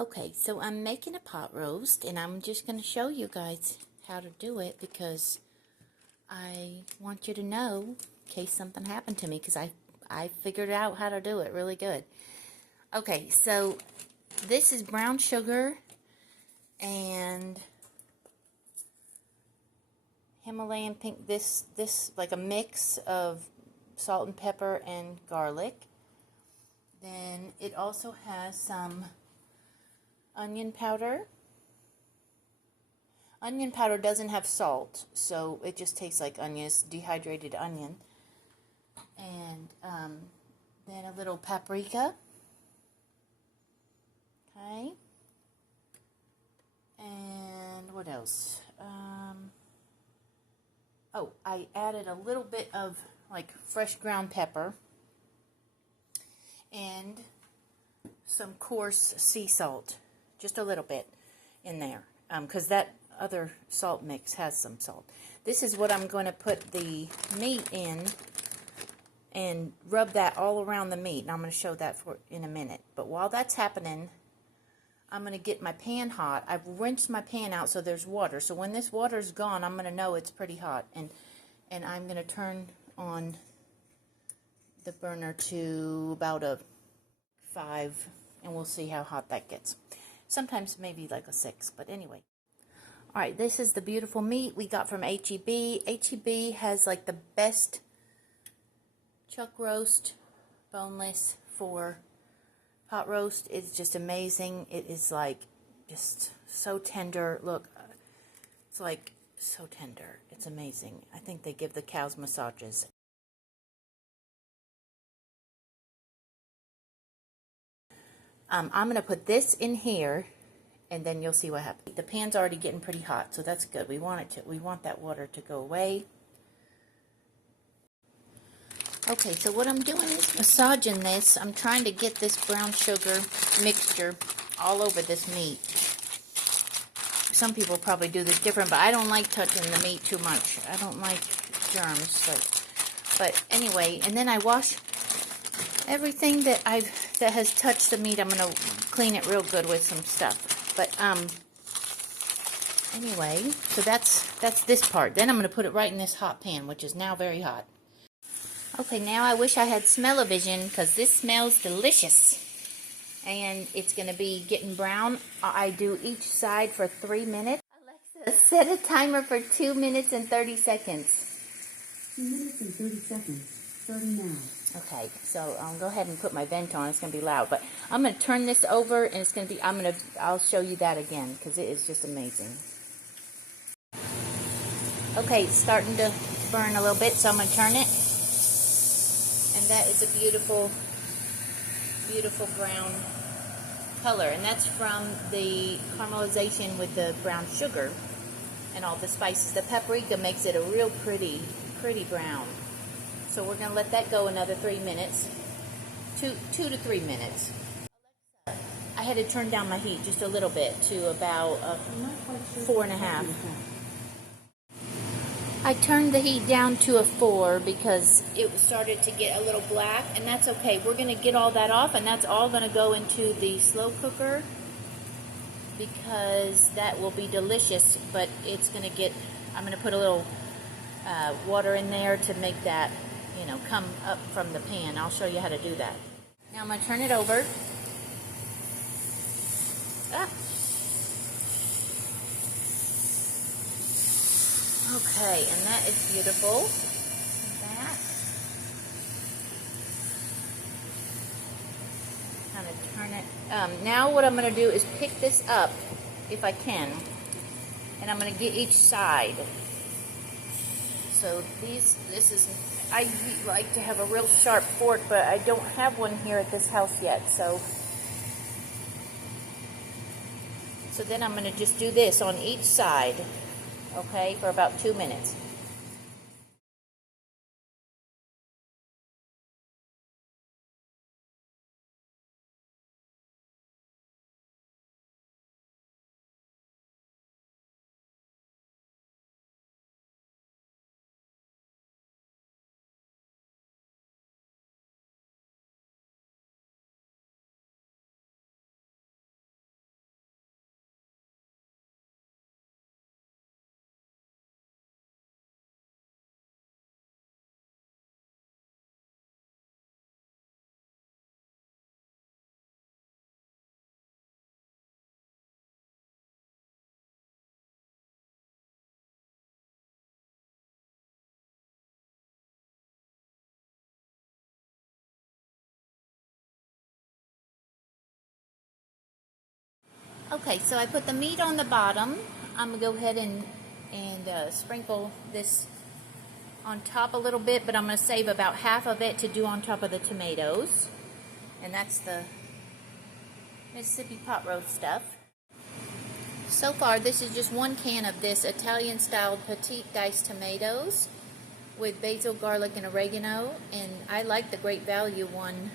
Okay, so I'm making a pot roast, and I'm just going to show you guys how to do it because I want you to know in case something happened to me, because I figured out how to do it really good. Okay, so this is brown sugar and Himalayan pink, this like a mix of salt and pepper and garlic. Then it also has some onion powder. Onion powder doesn't have salt, so it just tastes like onions, dehydrated onion. And then a little paprika. Okay. And what else? Oh, I added a little bit of like fresh ground pepper and some coarse sea salt, just a little bit in there, because that other salt mix has some salt. This is what I'm going to put the meat in and rub that all around the meat, and I'm going to show that in a minute. But while that's happening, I'm going to get my pan hot. I've rinsed my pan out so there's water. So when this water's gone, I'm going to know it's pretty hot. And I'm going to turn on the burner to about a 5, and we'll see how hot that gets. Sometimes maybe like a 6, but anyway. All right, this is the beautiful meat we got from H-E-B. H-E-B has like the best chuck roast, boneless for pot roast. It's just amazing. It is like just so tender. Look, it's like so tender. It's amazing. I think they give the cows massages. I'm going to put this in here, and then you'll see what happens. The pan's already getting pretty hot, so that's good. We want that water to go away. Okay, so what I'm doing is massaging this. I'm trying to get this brown sugar mixture all over this meat. Some people probably do this different, but I don't like touching the meat too much. I don't like germs, but anyway, and then I wash everything that has touched the meat. I'm going to clean it real good with some stuff. But anyway, so that's this part. Then I'm going to put it right in this hot pan, which is now very hot. Okay, now I wish I had smell-o-vision because this smells delicious. And it's going to be getting brown. I do each side for 3 minutes. Alexa, set a timer for 2 minutes and 30 seconds. 2 minutes and 30 seconds, starting now. Okay, so I'll go ahead and put my vent on. It's going to be loud. But I'm going to turn this over, and it's going to be, I'll show you that again because it is just amazing. Okay, it's starting to burn a little bit, so I'm going to turn it. And that is a beautiful, beautiful brown color. And that's from the caramelization with the brown sugar and all the spices. The paprika makes it a real pretty brown. So we're going to let that go another 3 minutes. 2 to 3 minutes. I had to turn down my heat just a little bit to about 4.5. I turned the heat down to a 4 because it started to get a little black, and that's okay. We're going to get all that off, and that's all going to go into the slow cooker because that will be delicious, but it's going to get, I'm going to put a little water in there to make that, come up from the pan. I'll show you how to do that. Now I'm going to turn it over. Okay, and that is beautiful. That. Kind of turn it. Now what I'm going to do is pick this up, if I can, and I'm going to get each side. So I like to have a real sharp fork, but I don't have one here at this house yet. So then I'm going to just do this on each side. Okay, for about 2 minutes. Okay, so I put the meat on the bottom. I'm going to go ahead and sprinkle this on top a little bit, but I'm going to save about half of it to do on top of the tomatoes. And that's the Mississippi pot roast stuff. So far, this is just one can of this Italian-styled petite diced tomatoes with basil, garlic, and oregano. And I like the Great Value one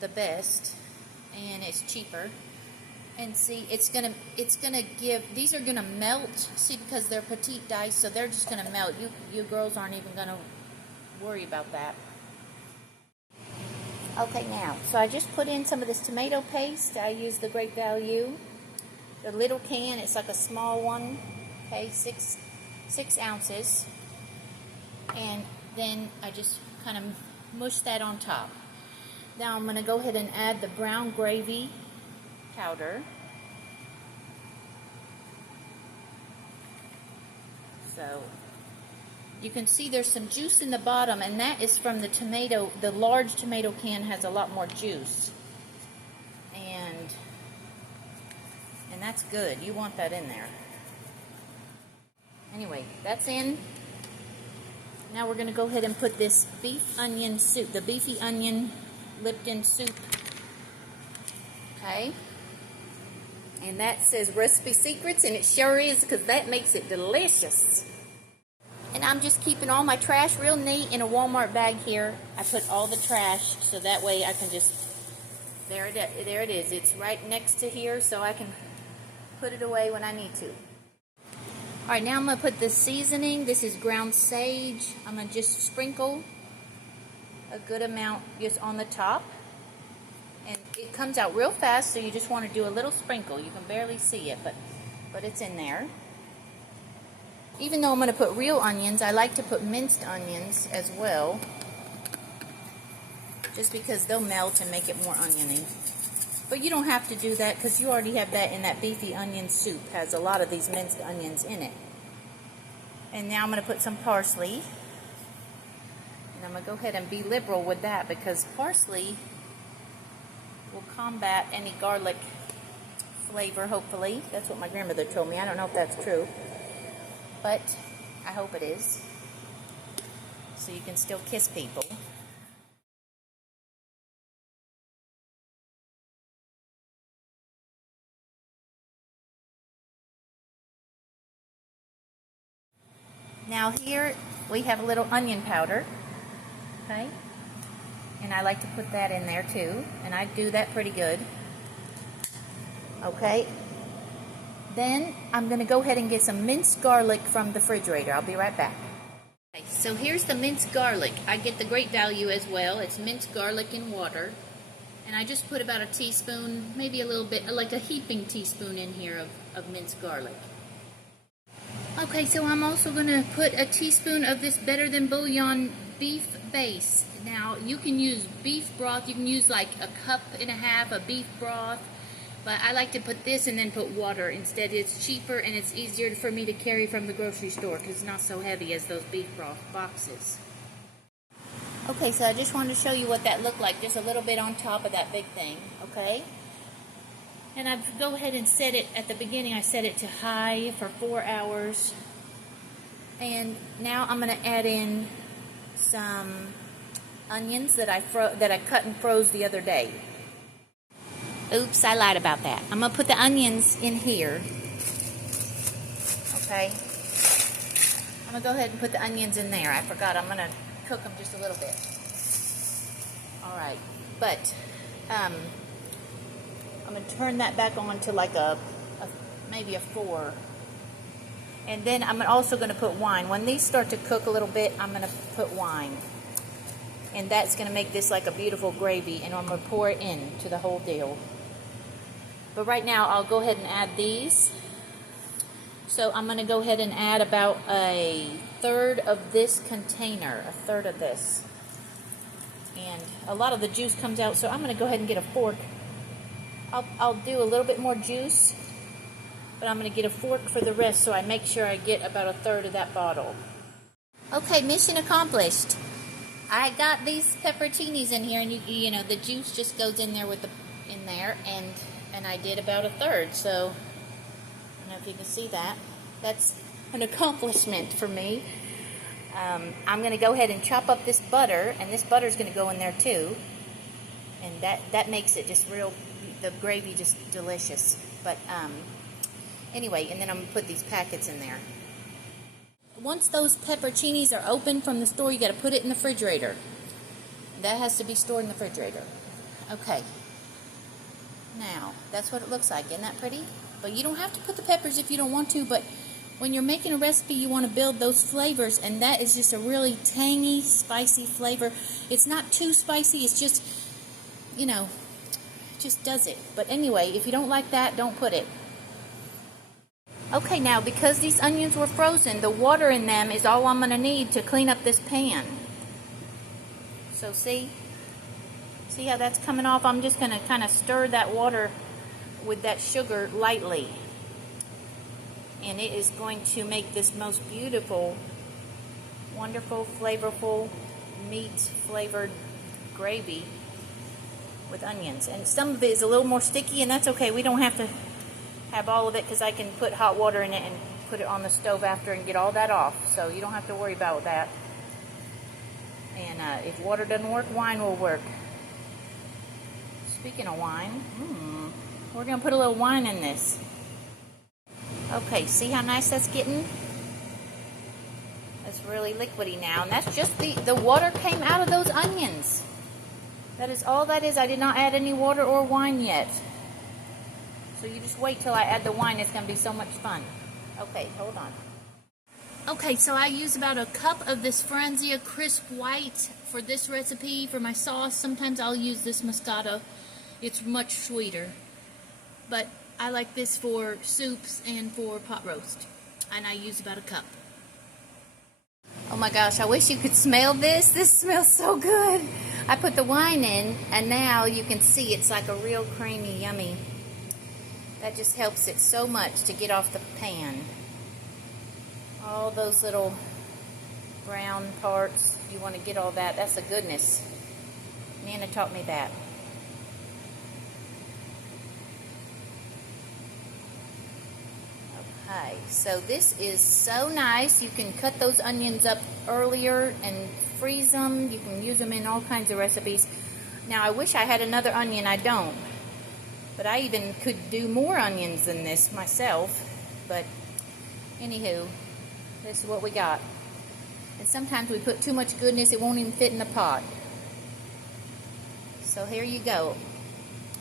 the best, and it's cheaper. And see, it's gonna give, these are gonna melt, see, because they're petite diced, so they're just gonna melt. You girls aren't even gonna worry about that. Okay, now, so I just put in some of this tomato paste. I use the Great Value, the little can. It's like a small one, okay, 6 ounces. And then I just kind of mush that on top. Now I'm gonna go ahead and add the brown gravy powder. So you can see there's some juice in the bottom, and that is from the tomato. The large tomato can has a lot more juice, and that's good. You want that in there. Anyway, that's in. Now we're going to go ahead and put this beef onion soup, the beefy onion Lipton soup. Okay. And that says Recipe Secrets, and it sure is, because that makes it delicious. And I'm just keeping all my trash real neat in a Walmart bag here. I put all the trash, so that way I can just, there it is. It's right next to here, so I can put it away when I need to. Alright, now I'm going to put the seasoning. This is ground sage. I'm going to just sprinkle a good amount just on the top. And it comes out real fast, so you just want to do a little sprinkle. You can barely see it, but it's in there. Even though I'm going to put real onions, I like to put minced onions as well, just because they'll melt and make it more oniony. But you don't have to do that, because you already have that in that beefy onion soup. It has a lot of these minced onions in it. And now I'm going to put some parsley. And I'm going to go ahead and be liberal with that, because parsley will combat any garlic flavor, hopefully. That's what my grandmother told me. I don't know if that's true, but I hope it is. So you can still kiss people. Now here we have a little onion powder, okay? And I like to put that in there too, and I do that pretty good. Okay, then I'm going to go ahead and get some minced garlic from the refrigerator. I'll be right back. Okay, so here's the minced garlic. I get the Great Value as well. It's minced garlic in water. And I just put about a teaspoon, maybe a little bit, like a heaping teaspoon in here of minced garlic. Okay, so I'm also going to put a teaspoon of this Better Than Bouillon beef base. Now, you can use beef broth. You can use like a cup and a half of beef broth. But I like to put this and then put water instead. It's cheaper and it's easier for me to carry from the grocery store because it's not so heavy as those beef broth boxes. Okay, so I just wanted to show you what that looked like. Just a little bit on top of that big thing, okay? And I go ahead and set it, at the beginning I set it to high for 4 hours. And now I'm going to add in some onions that I cut and froze the other day. Oops, I lied about that. I'm going to put the onions in here. Okay? I'm going to go ahead and put the onions in there. I forgot. I'm going to cook them just a little bit. Alright. But, I'm going to turn that back on to like maybe a 4. And then I'm also going to put wine. When these start to cook a little bit, I'm going to put wine. And that's going to make this like a beautiful gravy. And I'm going to pour it in to the whole deal. But right now, I'll go ahead and add these. So I'm going to go ahead and add about a third of this container. A third of this. And a lot of the juice comes out, so I'm going to go ahead and get a fork. I'll do a little bit more juice, but I'm going to get a fork for the rest so I make sure I get about a third of that bottle. Okay, mission accomplished. I got these pepperoncinis in here, and you know the juice just goes in there and and I did about a third, so I don't know if you can see that. That's an accomplishment for me. I'm going to go ahead and chop up this butter, and this butter is going to go in there too, and that makes it just the gravy just delicious. But anyway, and then I'm going to put these packets in there. Once those pepperoncinis are open from the store, you got to put it in the refrigerator. That has to be stored in the refrigerator. Okay. Now, that's what it looks like. Isn't that pretty? But you don't have to put the peppers if you don't want to, but when you're making a recipe, you want to build those flavors, and that is just a really tangy, spicy flavor. It's not too spicy. It's just, just does it. But anyway, if you don't like that, don't put it. Okay, now, because these onions were frozen, the water in them is all I'm going to need to clean up this pan. So see how that's coming off? I'm just going to kind of stir that water with that sugar lightly. And it is going to make this most beautiful, wonderful, flavorful, meat-flavored gravy with onions. And some of it is a little more sticky, and that's okay. We don't have to have all of it because I can put hot water in it and put it on the stove after and get all that off. So you don't have to worry about that. And if water doesn't work, wine will work. Speaking of wine, we're going to put a little wine in this. Okay, see how nice that's getting? That's really liquidy now. And that's just the water came out of those onions. That is all that is. I did not add any water or wine yet. So you just wait till I add the wine. It's going to be so much fun. Okay, hold on. Okay, so I use about a cup of this Franzia Crisp White for this recipe. For my sauce, sometimes I'll use this Moscato. It's much sweeter. But I like this for soups and for pot roast. And I use about a cup. Oh my gosh, I wish you could smell this. This smells so good. I put the wine in, and now you can see it's like a real creamy, yummy. That just helps it so much to get off the pan. All those little brown parts, you want to get all that. That's a goodness. Nana taught me that. Okay, so this is so nice. You can cut those onions up earlier and freeze them. You can use them in all kinds of recipes. Now, I wish I had another onion. I don't. But I even could do more onions than this myself. But anywho, this is what we got. And sometimes we put too much goodness, it won't even fit in the pot. So here you go.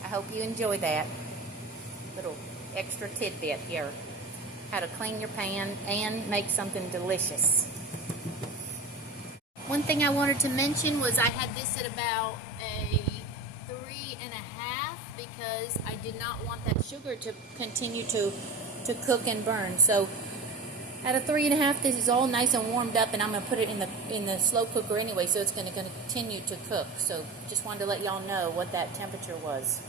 I hope you enjoy that little extra tidbit here. How to clean your pan and make something delicious. One thing I wanted to mention was I had this at about a 3.5 because I did not want that sugar to continue to cook and burn. So at a 3.5, this is all nice and warmed up, and I'm going to put it in the slow cooker anyway, so it's going to continue to cook. So just wanted to let y'all know what that temperature was.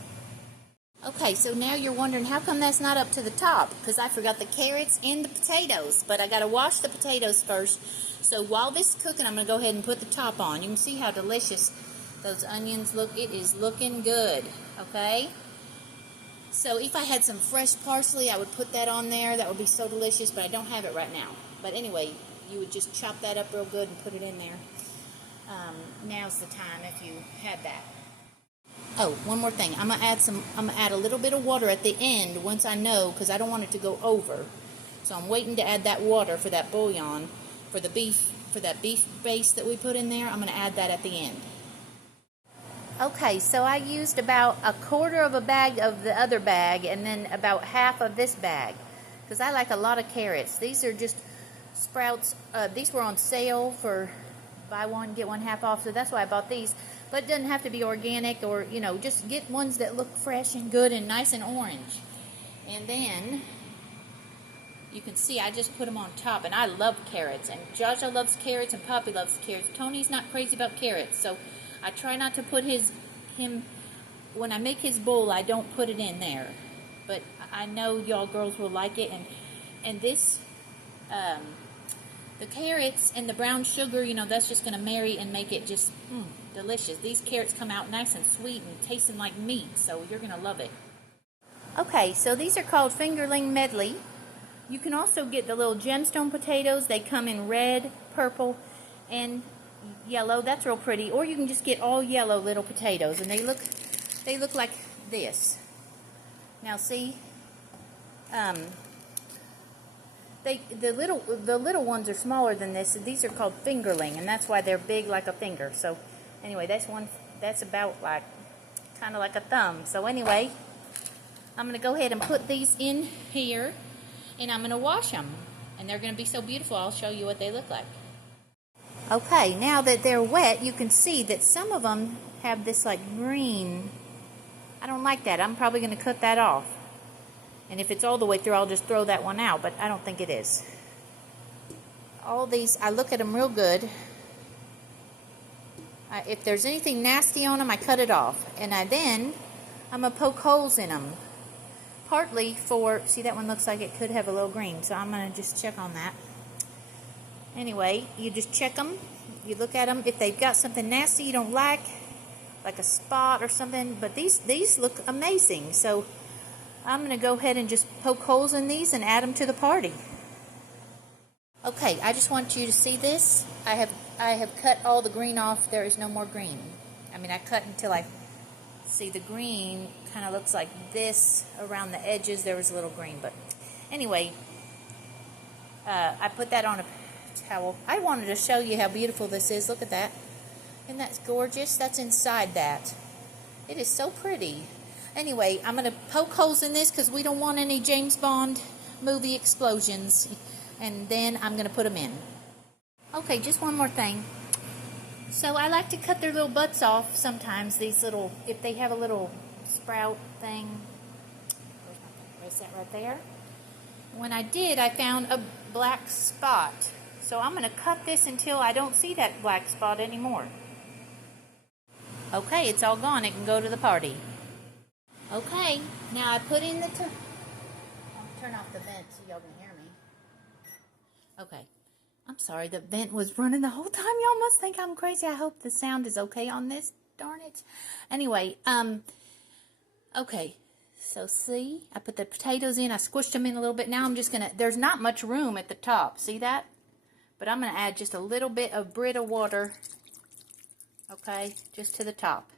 Okay, so now you're wondering how come that's not up to the top? Because I forgot the carrots and the potatoes, but I got to wash the potatoes first. So while this is cooking, I'm going to go ahead and put the top on. You can see how delicious those onions look. It is looking good, okay? So if I had some fresh parsley, I would put that on there. That would be so delicious, but I don't have it right now. But anyway, you would just chop that up real good and put it in there. Now's the time if you had that. Oh, one more thing. I'm gonna add a little bit of water at the end once I know, because I don't want it to go over. So I'm waiting to add that water for that bouillon, for that beef base that we put in there. I'm gonna add that at the end. Okay, so I used about a quarter of a bag of the other bag, and then about half of this bag, because I like a lot of carrots. These are just Sprouts. These were on sale for buy one get one half off, so that's why I bought these. But it doesn't have to be organic, or just get ones that look fresh and good and nice and orange. And then you can see I just put them on top, and I love carrots, and Jaja loves carrots, and Poppy loves carrots. Tony's not crazy about carrots, so I try not to put him when I make his bowl. I don't put it in there, but I know y'all girls will like it. And this the carrots and the brown sugar, that's just going to marry and make it just delicious. These carrots come out nice and sweet and tasting like meat, so you're going to love it. Okay, so these are called fingerling medley. You can also get the little gemstone potatoes. They come in red, purple, and yellow. That's real pretty. Or you can just get all yellow little potatoes, and they look like this. Now see, the little ones are smaller than this. These are called fingerling, and that's why they're big like a finger. So anyway, that's about like kind of like a thumb. So anyway, I'm going to go ahead and put these in here, and I'm going to wash them, and they're going to be so beautiful. I'll show you what they look like. Okay, now that they're wet, you can see that some of them have this like green. I don't like that. I'm probably going to cut that off. And if it's all the way through, I'll just throw that one out, but I don't think it is. All these, I look at them real good. If there's anything nasty on them, I cut it off. And then I'm going to poke holes in them. Partly for, see that one looks like it could have a little green, so I'm going to just check on that. Anyway, you just check them. You look at them. If they've got something nasty you don't like a spot or something, but these look amazing. So I'm going to go ahead and just poke holes in these and add them to the party. Okay, I just want you to see this. I have cut all the green off. There is no more green. I mean, I cut until I see the green kind of looks like this around the edges. There was a little green, but anyway, I put that on a towel. I wanted to show you how beautiful this is. Look at that. Isn't that gorgeous? That's inside that. It is so pretty. Anyway, I'm going to poke holes in this because we don't want any James Bond movie explosions. And then I'm going to put them in. Okay, just one more thing. So I like to cut their little butts off sometimes. These little, if they have a little sprout thing. Where's that right there? When I did, I found a black spot. So I'm going to cut this until I don't see that black spot anymore. Okay, it's all gone. It can go to the party. Okay, now I put in the... I'll turn off the vent so y'all can hear me. Okay. I'm sorry, the vent was running the whole time. Y'all must think I'm crazy. I hope the sound is okay on this. Darn it. Anyway, okay. So see, I put the potatoes in. I squished them in a little bit. Now I'm just going to... There's not much room at the top. See that? But I'm going to add just a little bit of Brita water. Okay, just to the top.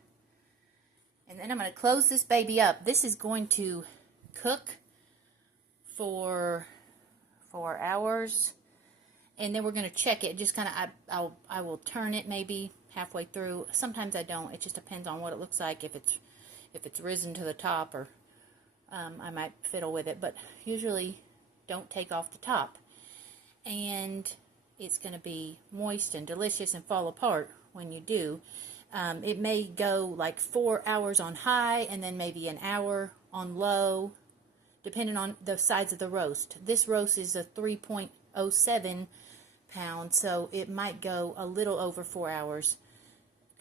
And then I'm going to close this baby up. This is going to cook for 4 hours. And then we're going to check it. Just kind of, I will turn it maybe halfway through. Sometimes I don't. It just depends on what it looks like. If it's risen to the top, or I might fiddle with it. But usually, don't take off the top. And it's going to be moist and delicious and fall apart when you do. It may go like 4 hours on high and then maybe an hour on low, depending on the size of the roast. This roast is a 3.07 pounds, so it might go a little over 4 hours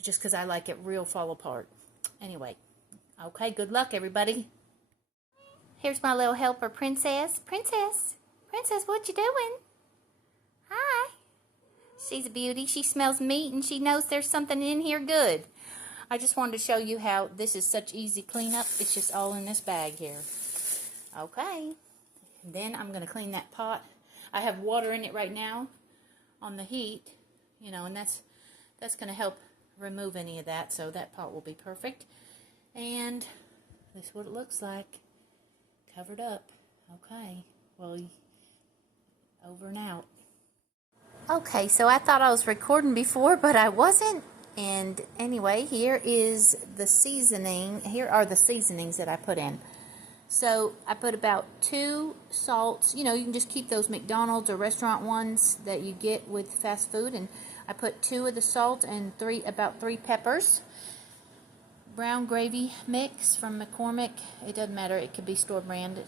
just because I like it real fall apart. Anyway, okay, good luck, everybody. Here's my little helper, Princess. Princess, what you doing? Hi. She's a beauty. She smells meat and she knows there's something in here good. I just wanted to show you how this is such easy cleanup. It's just all in this bag here. Okay. Then I'm going to clean that pot. I have water in it right now on the heat, you know, and that's going to help remove any of that, so that pot will be perfect. And this is what it looks like, covered up. Okay, well, over and out. Okay, so I thought I was recording before, but I wasn't. And anyway, here is the seasoning. Here are the seasonings that I put in. So I put about 2 salts. You know, you can just keep those McDonald's or restaurant ones that you get with fast food. And I put 2 of the salt and about 3 peppers. Brown gravy mix from McCormick. It doesn't matter. It could be store brand.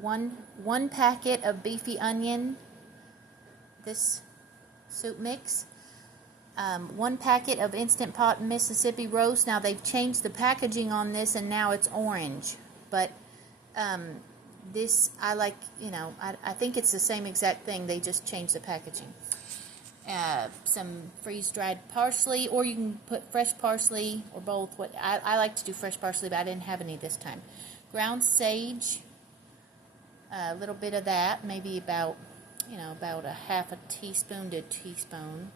One packet of beefy onion. This soup mix. 1 packet of Instant Pot Mississippi roast. Now they've changed the packaging on this and now it's orange. But this, I like, you know, I think it's the same exact thing. They just changed the packaging. Some freeze-dried parsley, or you can put fresh parsley or both. I like to do fresh parsley, but I didn't have any this time. ground sage, a little bit of that, maybe about, about a half a teaspoon to a teaspoon.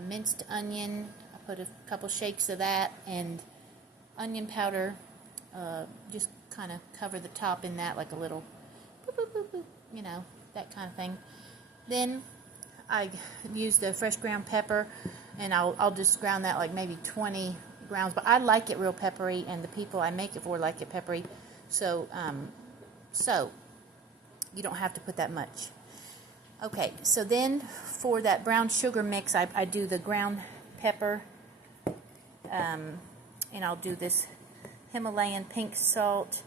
Minced onion, I put a couple shakes of that, and onion powder, just kind of cover the top in that like a little boop, boop, boop, boop, that kind of thing. Then I use the fresh ground pepper, and I'll just ground that like maybe 20 grounds, but I like it real peppery, and the people I make it for like it peppery, so you don't have to put that much. Okay, so then for that brown sugar mix, I do the ground pepper, and I'll do this Himalayan pink salt,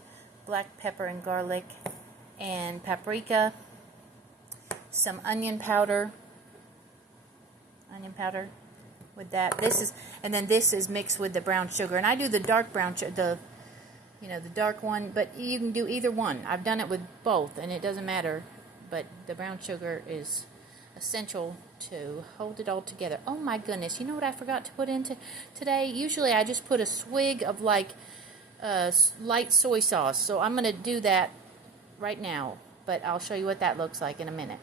black pepper and garlic, and paprika, some onion powder with that. And then this is mixed with the brown sugar, and I do the dark brown sugar, the dark one, but you can do either one. I've done it with both, and it doesn't matter, but the brown sugar is essential to hold it all together. Oh my goodness, you know what I forgot to put into today? Usually I just put a swig of like light soy sauce, so I'm going to do that right now, but I'll show you what that looks like in a minute.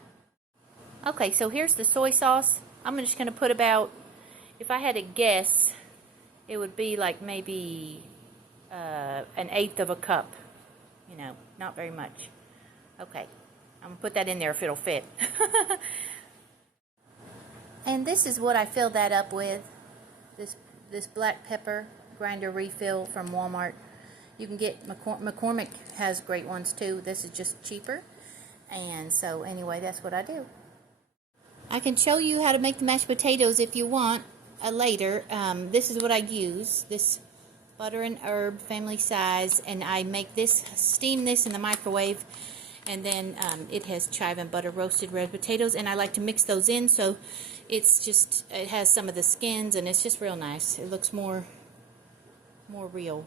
Okay, so here's the soy sauce. I'm just going to put about, if I had to guess, it would be like maybe an eighth of a cup. Not very much. Okay, I'm going to put that in there if it'll fit. And this is what I fill that up with. This black pepper grinder refill from Walmart. You can get, McCormick has great ones too. This is just cheaper. And so anyway, that's what I do. I can show you how to make the mashed potatoes if you want later. This is what I use. This butter and herb family size, and I make this, steam this in the microwave, and then it has chive and butter roasted red potatoes, and I like to mix those in so it has some of the skins, and it's just real nice. It looks more real.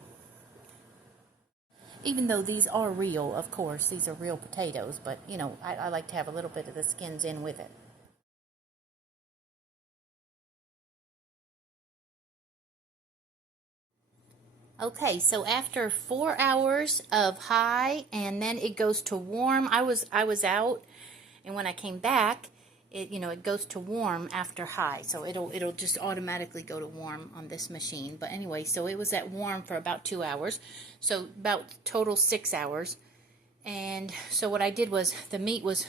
Even though these are real, of course, these are real potatoes, but I like to have a little bit of the skins in with it. Okay, so after 4 hours of high, and then it goes to warm. I was out, and when I came back, it goes to warm after high. So it'll just automatically go to warm on this machine. But anyway, so it was at warm for about 2 hours, so about total 6 hours. And so what I did was the meat was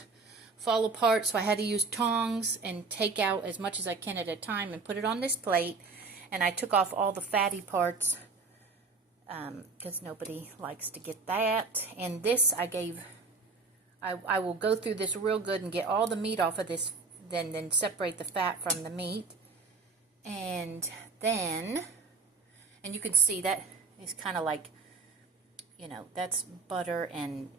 fall apart, so I had to use tongs and take out as much as I can at a time and put it on this plate. And I took off all the fatty parts, because nobody likes to get that. And this I will go through this real good and get all the meat off of this, then separate the fat from the meat. And you can see that is kind of like, that's butter and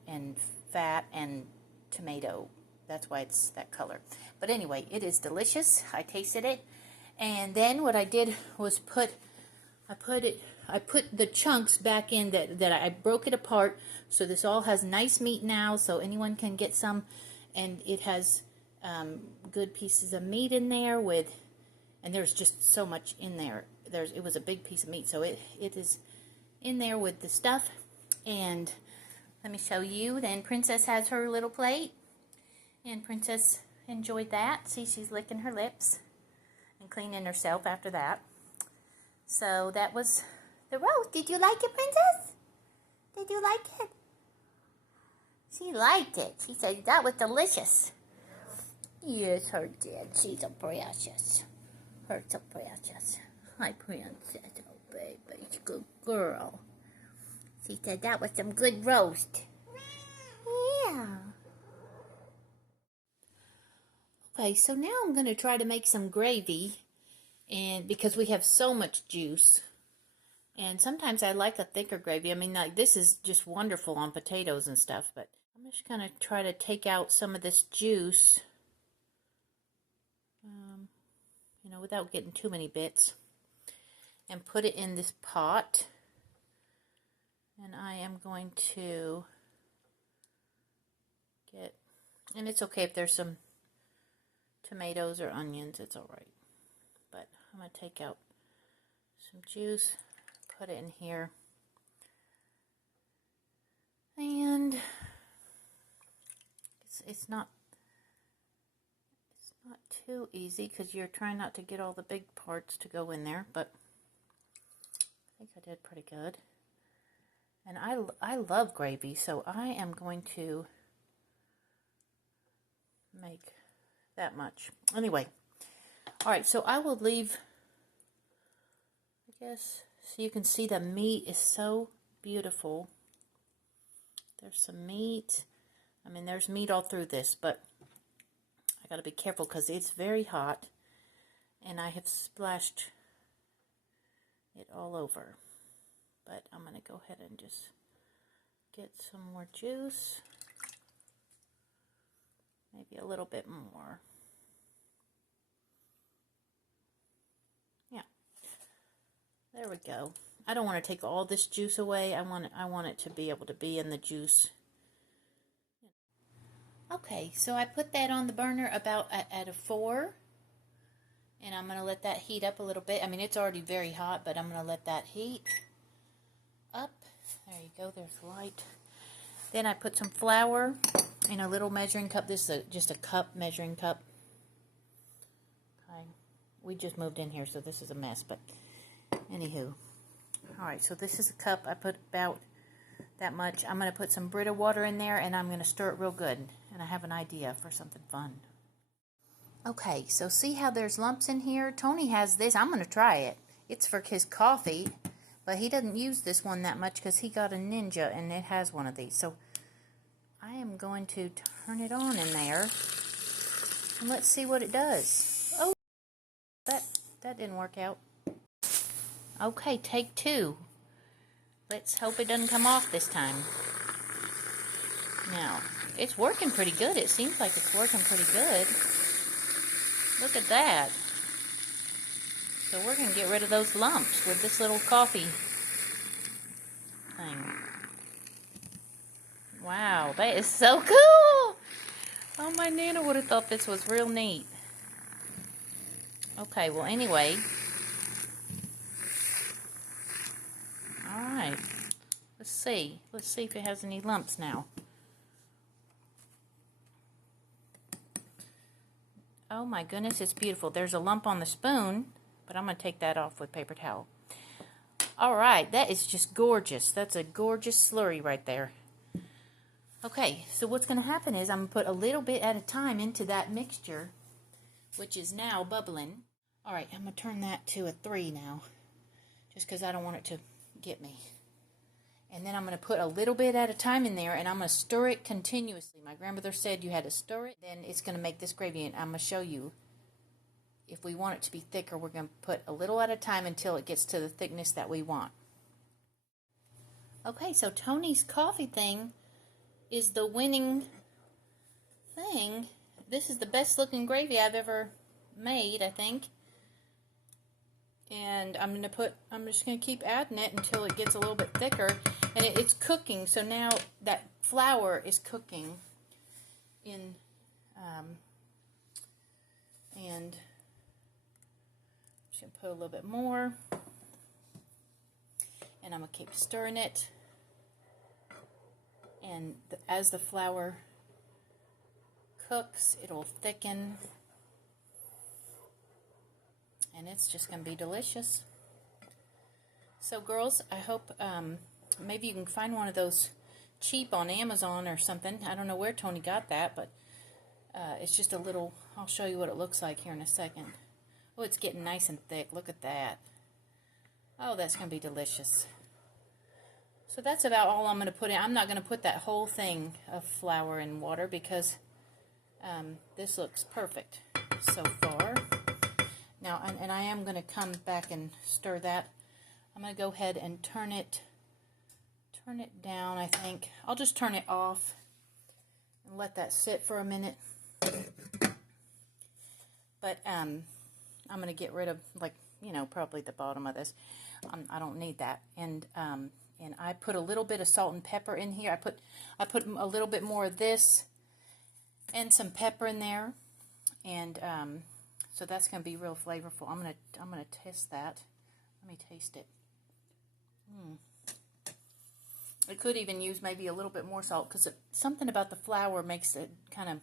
fat and tomato. That's why it's that color. But anyway, it is delicious. I tasted it. And then what I did was I put the chunks back in that I broke it apart, so this all has nice meat now, so anyone can get some, and it has good pieces of meat in there and there's just so much in there. It was a big piece of meat, so it is in there with the stuff. And let me show you. Then Princess has her little plate, and Princess enjoyed that. See, she's licking her lips and cleaning herself after that. So that was the roast. Did you like it, Princess? Did you like it? She liked it. She said that was delicious. Yes, her did. She's so precious. Her so precious. Hi, Princess. Oh, baby. She's a good girl. She said that was some good roast. Yeah. Okay, so now I'm going to try to make some gravy. And because we have so much juice, and sometimes I like a thicker gravy. I mean, like, this is just wonderful on potatoes and stuff, but I'm just going to try to take out some of this juice, without getting too many bits, and put it in this pot. And I am going to and it's okay if there's some tomatoes or onions, it's all right. But I'm going to take out some juice, put it in here. it's not too easy because you're trying not to get all the big parts to go in there, but I think I did pretty good. And I love gravy, so I am going to make that much. Anyway, all right, so I will leave, I guess, so you can see the meat is so beautiful. There's some meat. I mean, there's meat all through this, but I got to be careful because it's very hot, and I have splashed it all over. But I'm going to go ahead and just get some more juice. Maybe a little bit more. Yeah. There we go. I don't want to take all this juice away. I want it to be able to be in the juice. Okay, so I put that on the burner about at a 4. And I'm going to let that heat up a little bit. I mean, it's already very hot, but I'm going to let that heat up. There you go. There's light. Then I put some flour in a little measuring cup. This is just a cup measuring cup. Okay. We just moved in here, so this is a mess. But anywho. All right, so this is a cup. I put about that much. I'm going to put some Brita water in there, and I'm going to stir it real good. And I have an idea for something fun. Okay, so see how there's lumps in here? Tony has this. I'm going to try it. It's for his coffee, but he doesn't use this one that much because he got a Ninja, and it has one of these. So I am going to turn it on in there, and let's see what it does. Oh, that didn't work out. Okay, take 2. Let's hope it doesn't come off this time. Now, it's working pretty good. It seems like it's working pretty good. Look at that. So we're going to get rid of those lumps with this little coffee thing. Wow, that is so cool. Oh, my Nana would have thought this was real neat. Okay, well, anyway. All right. Let's see. Let's see if it has any lumps now. Oh my goodness, it's beautiful. There's a lump on the spoon, but I'm going to take that off with paper towel. All right, that is just gorgeous. That's a gorgeous slurry right there. Okay, so what's going to happen is I'm going to put a little bit at a time into that mixture, which is now bubbling. All right, I'm going to turn that to a 3 now, just because I don't want it to get me. And then I'm going to put a little bit at a time in there, and I'm going to stir it continuously. My grandmother said you had to stir it, then it's going to make this gravy, and I'm going to show you. If we want it to be thicker, we're going to put a little at a time until it gets to the thickness that we want. Okay, so Tony's coffee thing is the winning thing. This is the best looking gravy I've ever made, I think. And I'm just going to keep adding it until it gets a little bit thicker. And it's cooking, so now that flour is cooking in, and I'm just going to put a little bit more. And I'm going to keep stirring it. And as the flour cooks, it'll thicken. And it's just going to be delicious. So girls, I hope maybe you can find one of those cheap on Amazon or something. I don't know where Tony got that, but it's just a little, I'll show you what it looks like here in a second. Oh, it's getting nice and thick. Look at that. Oh, that's going to be delicious. So that's about all I'm going to put in. I'm not going to put that whole thing of flour and water because this looks perfect so far. Now, and I am going to come back and stir that. I'm going to go ahead and turn it down, I think. I'll just turn it off and let that sit for a minute. But I'm going to get rid of, like, you know, probably the bottom of this. I don't need that. And I put a little bit of salt and pepper in here. I put a little bit more of this and some pepper in there. And so that's going to be real flavorful. I'm gonna test that. Let me taste it. I could even use maybe a little bit more salt because something about the flour makes it kind of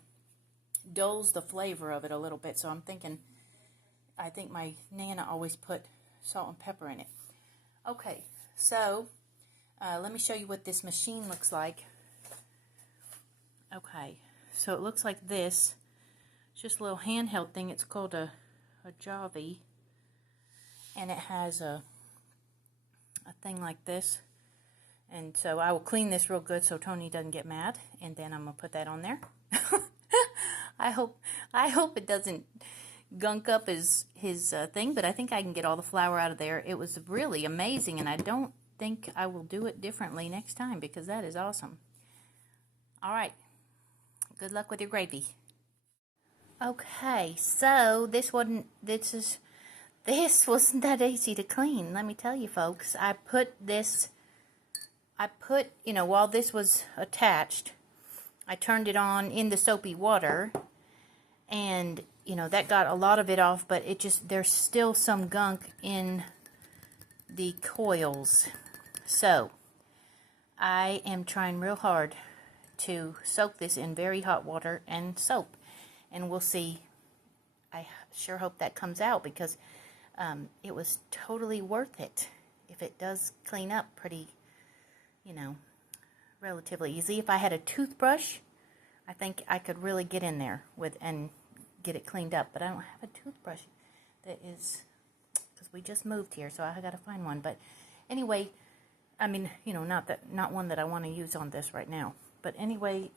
dulls the flavor of it a little bit. So I'm thinking, I think my Nana always put salt and pepper in it. Okay, so let me show you what this machine looks like. Okay, so it looks like this. It's just a little handheld thing. It's called a Javi, and it has a thing like this. And so I will clean this real good so Tony doesn't get mad, and then I'm gonna put that on there. I hope it doesn't gunk up his thing, but I think I can get all the flour out of there. It was really amazing, and I don't think I will do it differently next time because that is awesome. All right, good luck with your gravy. Okay, so this wasn't that easy to clean. Let me tell you, folks. I put, you know, while this was attached, I turned it on in the soapy water, and you know, that got a lot of it off, but there's still some gunk in the coils. So I am trying real hard to soak this in very hot water and soap, and we'll see. I sure hope that comes out because it was totally worth it. If it does clean up pretty, you know, relatively easy. If I had a toothbrush, I think I could really get in there and get it cleaned up, but I don't have a toothbrush that is, because we just moved here, so I got to find one. But anyway, I mean, you know, not one that I want to use on this right now. But anyway,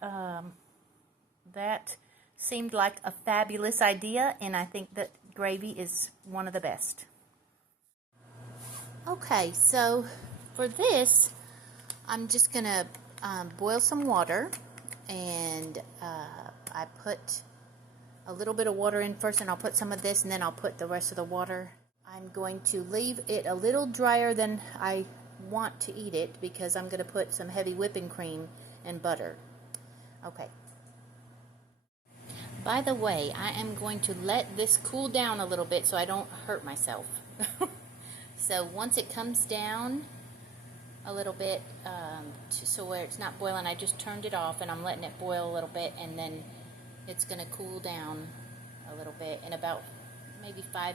that seemed like a fabulous idea, and I think that gravy is one of the best. Okay, so for this, I'm just going to boil some water, and I put a little bit of water in first, and I'll put some of this, and then I'll put the rest of the water. I'm going to leave it a little drier than I want to eat it because I'm going to put some heavy whipping cream and butter. Okay. By the way, I am going to let this cool down a little bit so I don't hurt myself. So once it comes down a little bit, so where it's not boiling, I just turned it off and I'm letting it boil a little bit, and then it's going to cool down a little bit in about maybe 5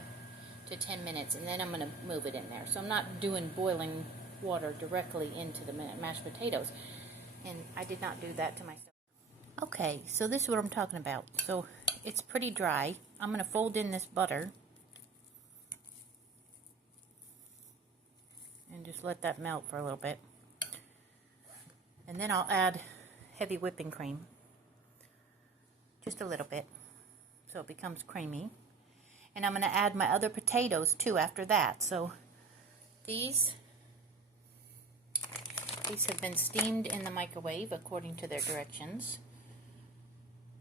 to 10 minutes, and then I'm going to move it in there. So I'm not doing boiling water directly into the mashed potatoes, and I did not do that to myself. Okay, so this is what I'm talking about. So it's pretty dry. I'm going to fold in this butter and just let that melt for a little bit. And then I'll add heavy whipping cream. Just a little bit, so it becomes creamy. And I'm going to add my other potatoes too after that. So these have been steamed in the microwave according to their directions.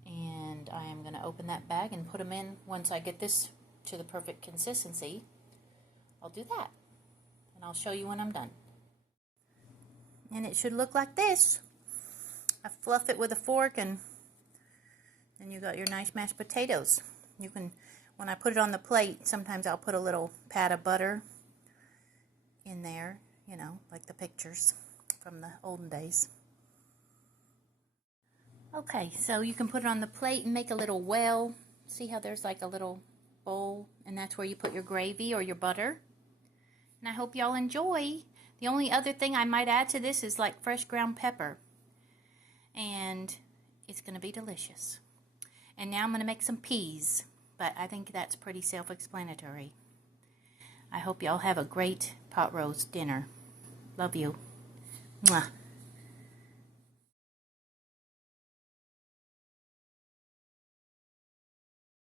And I am going to open that bag and put them in. Once I get this to the perfect consistency, I'll do that. And I'll show you when I'm done. And it should look like this. I fluff it with a fork, and then you got your nice mashed potatoes. You can, when I put it on the plate, sometimes I'll put a little pat of butter in there, you know, like the pictures from the olden days. Okay, so you can put it on the plate and make a little well. See how there's like a little bowl, and that's where you put your gravy or your butter. And I hope y'all enjoy. The only other thing I might add to this is like fresh ground pepper. And it's going to be delicious. And now I'm going to make some peas, but I think that's pretty self-explanatory. I hope y'all have a great pot roast dinner. Love you. Mwah.